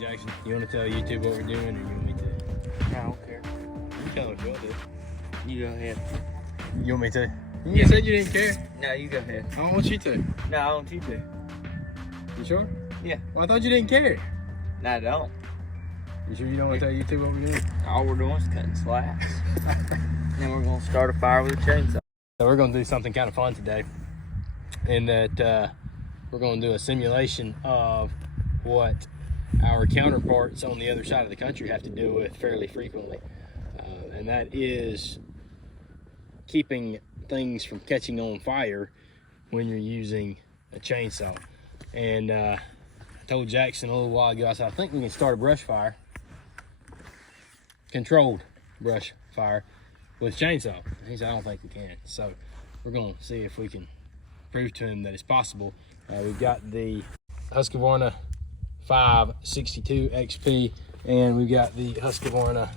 Jackson, you want to tell YouTube what we're doing, or you want me to? I don't care. You tell us what to do. You go ahead. You want me to? You said you didn't care. No, you go ahead. I don't want you to. No, I want you to. You sure? Yeah. Well, I thought you didn't care. No, I don't. You sure you don't want to tell YouTube what we're doing? All we're doing is cutting slabs. Then we're gonna start a fire with a chainsaw. So we're gonna do something kind of fun today, in that we're gonna do a simulation of what our counterparts on the other side of the country have to deal with fairly frequently, and that is keeping things from catching on fire when you're using a chainsaw. And I told Jackson a little while ago, I said, I think we can start a brush fire, controlled brush fire with chainsaw. And he said, I don't think we can. So we're gonna see if we can prove to him that it's possible. We've got the Husqvarna 562 XP, and we've got the Husqvarna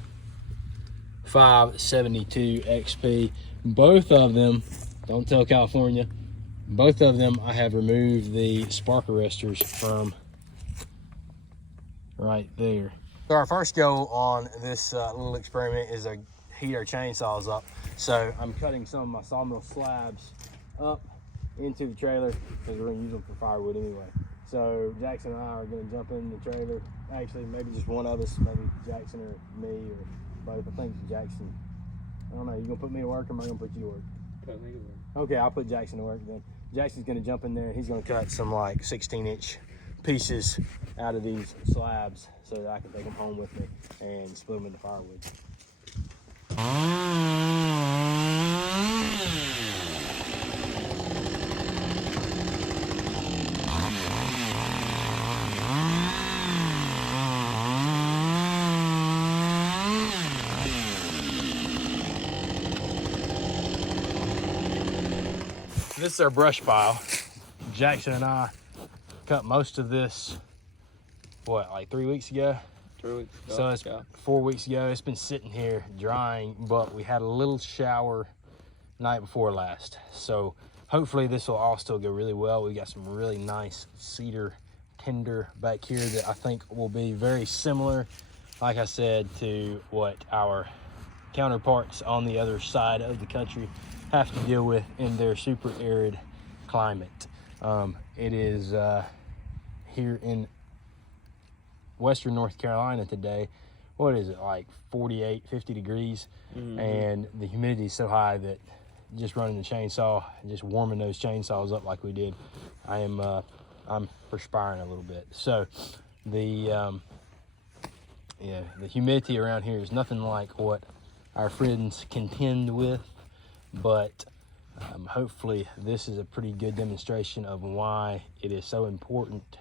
572 XP. Both of them, don't tell California, both of them I have removed the spark arresters from right there. So our first goal on this little experiment is to heat our chainsaws up. So I'm cutting some of my sawmill slabs up into the trailer because we're going to use them for firewood anyway. So Jackson and I are going to jump in the trailer. Actually, maybe just one of us, maybe Jackson or me or both. I think Jackson. I don't know. You going to put me to work, or am I going to put you to work? Put me to work. Okay, I'll put Jackson to work then. Jackson's going to jump in there and he's going to cut some like 16-inch pieces out of these slabs so that I can take them home with me and split them into firewood. This is our brush pile. Jackson and I cut most of this, what, like 3 weeks ago? 3 weeks ago. So it's 4 weeks ago. It's been sitting here drying, but we had a little shower night before last. So hopefully this will all still go really well. We got some really nice cedar tinder back here that I think will be very similar, like I said, to what our counterparts on the other side of the country have to deal with in their super arid climate. It is here in Western North Carolina today, what is it, like 48, 50 degrees? And the humidity is so high that just running the chainsaw and just warming those chainsaws up like we did, I'm perspiring a little bit. So the humidity around here is nothing like what our friends contend with, but hopefully this is a pretty good demonstration of why it is so important,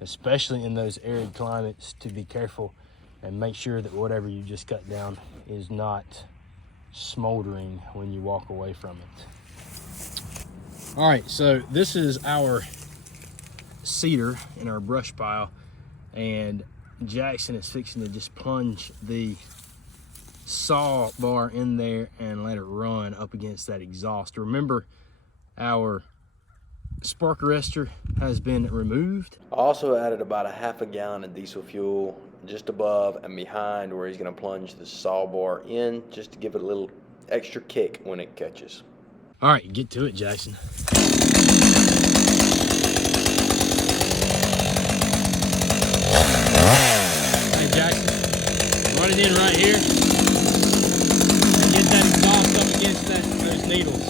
especially in those arid climates, to be careful and make sure that whatever you just cut down is not smoldering when you walk away from it. All right, so this is our cedar in our brush pile, and Jackson is fixing to just plunge the saw bar in there and let it run up against that exhaust. Remember, our spark arrestor has been removed. I also added about a half a gallon of diesel fuel just above and behind where he's going to plunge the saw bar in, just to give it a little extra kick when it catches. All right, get to it, Jackson. Hey, Jackson, run it in right here. Get that exhaust up against those needles.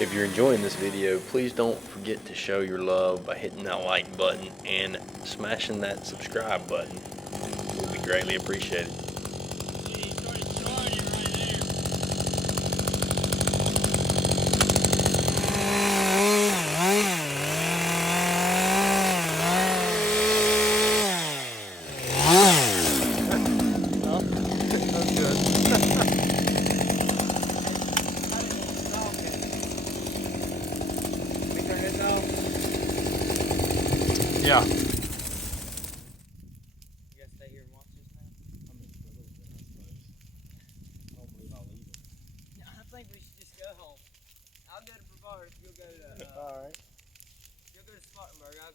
If you're enjoying this video, please don't forget to show your love by hitting that like button and smashing that subscribe button. It will be greatly appreciated.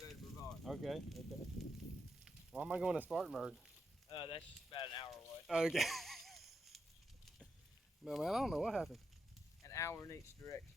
go to Brevard. Okay. Why am I going to Spartanburg? That's just about an hour away. Okay. No, man, I don't know what happened. An hour in each direction.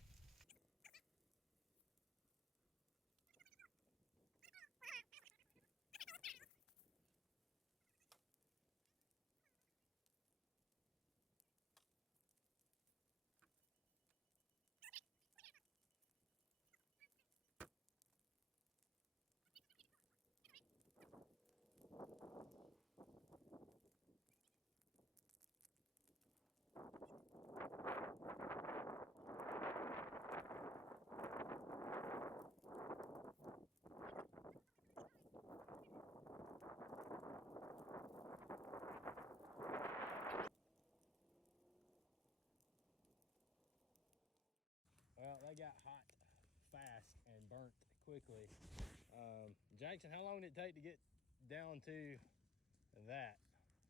Well, they got hot fast and burnt quickly. Jackson, how long did it take to get down to that?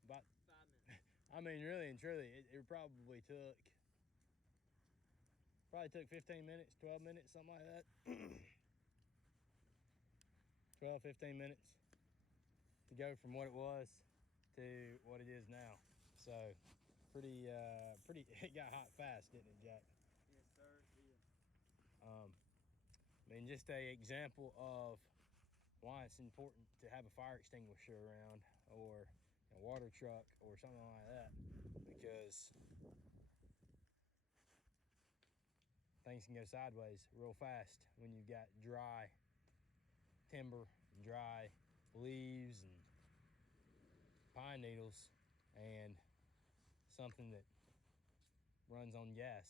About 5 minutes. I mean, really and truly, it probably took 15 minutes, 12 minutes, something like that. 12, 15 minutes to go from what it was to what it is now. So pretty, it got hot fast, didn't it, Jack? Yes, sir. Yeah. I mean, just a example of why it's important to have a fire extinguisher around, or a water truck or something like that, because things can go sideways real fast when you've got dry timber, dry leaves and pine needles, and something that runs on gas,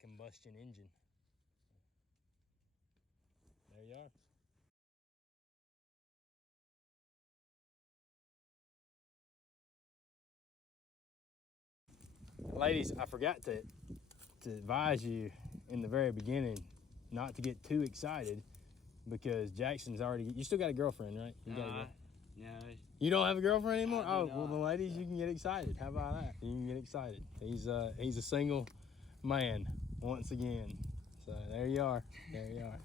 combustion engine. There you are. Ladies, I forgot to advise you in the very beginning not to get too excited, because Jackson's already, you still got a girlfriend, right? You got a girl? No. You don't have a girlfriend anymore? I do Well, the not. ladies, you can get excited. How about that? You can get excited. He's a single man once again. So there you are. There you are.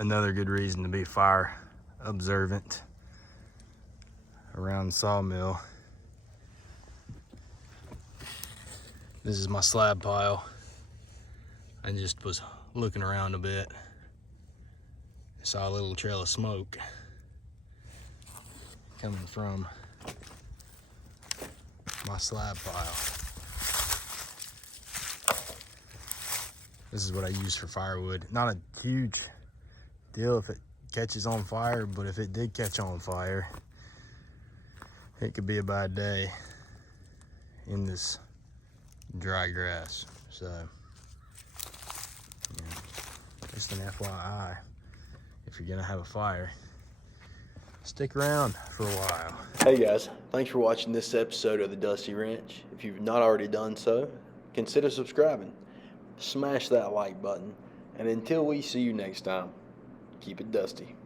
Another good reason to be fire observant around the sawmill. This is my slab pile. I just was looking around a bit. Saw a little trail of smoke coming from my slab pile. This is what I use for firewood. Not a huge deal if it catches on fire, but if it did catch on fire, it could be a bad day in this dry grass. So, yeah, just an FYI, if you're gonna have a fire, stick around for a while. Hey guys, thanks for watching this episode of the Dusty Ranch. If you've not already done so, consider subscribing. Smash that like button, and until we see you next time, keep it dusty.